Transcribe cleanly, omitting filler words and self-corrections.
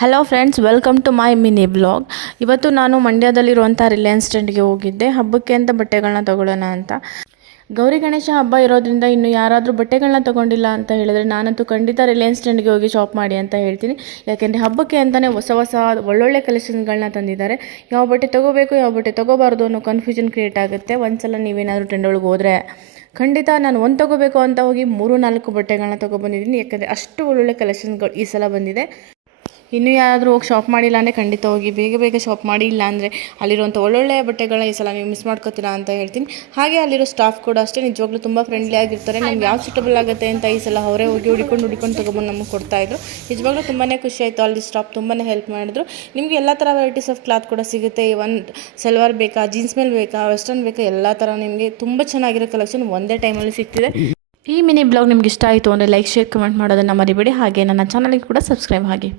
Hello friends, welcome to my mini blog. ಇವತ್ತು ನಾನು ಮಂಡ್ಯದಲ್ಲಿರುವಂಥ ರಿಲಯನ್ಸ್ ಟ್ರೆಂಡ್ಗೆ ಹೋಗಿದ್ದೆ ಹಬ್ಬಕ್ಕೆ ಅಂತ ಬಟ್ಟೆಗಳನ್ನ ತೊಗೊಳ್ಳೋಣ ಅಂತ. ಗೌರಿ ಗಣೇಶ ಹಬ್ಬ ಇರೋದ್ರಿಂದ ಇನ್ನು ಯಾರಾದರೂ ಬಟ್ಟೆಗಳನ್ನ ತೊಗೊಂಡಿಲ್ಲ ಅಂತ ಹೇಳಿದ್ರೆ ನಾನಂತೂ ಖಂಡಿತ ರಿಲಯನ್ಸ್ ಟ್ರೆಂಡ್ಗೆ ಹೋಗಿ ಶಾಪ್ ಮಾಡಿ ಅಂತ ಹೇಳ್ತೀನಿ. ಯಾಕೆಂದರೆ ಹಬ್ಬಕ್ಕೆ ಅಂತಲೇ ಹೊಸ ಹೊಸ ಒಳ್ಳೊಳ್ಳೆ ಕಲೆಕ್ಷನ್ಗಳನ್ನ ತಂದಿದ್ದಾರೆ. ಯಾವ ಬಟ್ಟೆ ತೊಗೋಬೇಕು ಯಾವ ಬಟ್ಟೆ ತೊಗೋಬಾರ್ದು ಅನ್ನೋ ಕನ್ಫ್ಯೂಷನ್ ಕ್ರಿಯೇಟ್ ಆಗುತ್ತೆ. ಒಂದ್ಸಲ ನೀವೇನಾದರೂ ಟ್ರೆಂಡ್ ಒಳಗೆ ಹೋದರೆ ಖಂಡಿತ ನಾನು ಒಂದು ತೊಗೋಬೇಕು ಅಂತ ಹೋಗಿ 3-4 ಬಟ್ಟೆಗಳನ್ನ ತೊಗೊಬಂದಿದ್ದೀನಿ. ಯಾಕಂದರೆ ಅಷ್ಟು ಒಳ್ಳೊಳ್ಳೆ ಕಲೆಕ್ಷನ್ಗಳು ಈ ಸಲ ಬಂದಿದೆ. ಇನ್ನೂ ಯಾರಾದರೂ ಹೋಗಿ ಶಾಪ್ ಮಾಡಿಲ್ಲ ಅಂದರೆ ಖಂಡಿತ ಹೋಗಿ ಬೇಗ ಬೇಗ ಶಾಪ್ ಮಾಡಿ. ಇಲ್ಲ ಅಂದರೆ ಅಲ್ಲಿರುವಂಥ ಒಳ್ಳೊಳ್ಳೆ ಬಟ್ಟೆಗಳನ್ನ ಈ ಸಲ ನೀವು ಮಿಸ್ ಮಾಡ್ಕೋತೀರಾ ಅಂತ ಹೇಳ್ತೀನಿ. ಹಾಗೆ ಅಲ್ಲಿರೋ ಸ್ಟಾಫ್ ಕೂಡ ಅಷ್ಟೇ ನಿಜವಾಗ್ಲೂ ತುಂಬ ಫ್ರೆಂಡ್ಲಿ ಆಗಿರ್ತಾರೆ. ನಮ್ಗೆ ಯಾವ್ದು ಸೂಟಬಲ್ ಆಗುತ್ತೆ ಅಂತ ಈ ಸಲ ಅವರೇ ಹೋಗಿ ಹುಡ್ಕೊಂಡು ತೊಗೊಬಂದು ನಮಗೆ ಕೊಡ್ತಾಯಿದ್ರು. ನಿಜವಾಗ್ಲೂ ತುಂಬಾ ಖುಷಿ ಆಯಿತು. ಅಲ್ಲಿ ಸ್ಟಾಫ್ ತುಂಬಾ ಹೆಲ್ಪ್ ಮಾಡಿದ್ರು. ನಿಮಗೆ ಎಲ್ಲ ಥರ ವೆರೈಟೀಸ್ ಆಫ್ ಕ್ಲಾತ್ ಕೂಡ ಸಿಗುತ್ತೆ. ಒಂದು ಸಲ್ವಾರ್ ಬೇಕಾ, ಜೀನ್ಸ್ ಮೇಲೆ ಬೇಕಾ, ವೆಸ್ಟರ್ನ್ ಬೇಕಾ, ಎಲ್ಲ ಥರ ನಿಮಗೆ ತುಂಬ ಚೆನ್ನಾಗಿರೋ ಕಲೆಕ್ಷನ್ ಒಂದೇ ಟೈಮಲ್ಲಿ ಸಿಗ್ತಿದೆ. ಈ ಮಿನಿ ಬ್ಲಾಗ್ ನಿಮ್ಗೆ ಇಷ್ಟ ಆಯಿತು ಅಂದರೆ ಲೈಕ್, ಶೇರ್, ಕಮೆಂಟ್ ಮಾಡೋದನ್ನು ಮರಿಬೇಡಿ. ಹಾಗೆ ನನ್ನ ಚಾನಲ್ಗೆ ಕೂಡ ಸಬ್ಸ್ಕ್ರೈಬ್ ಆಗಿ.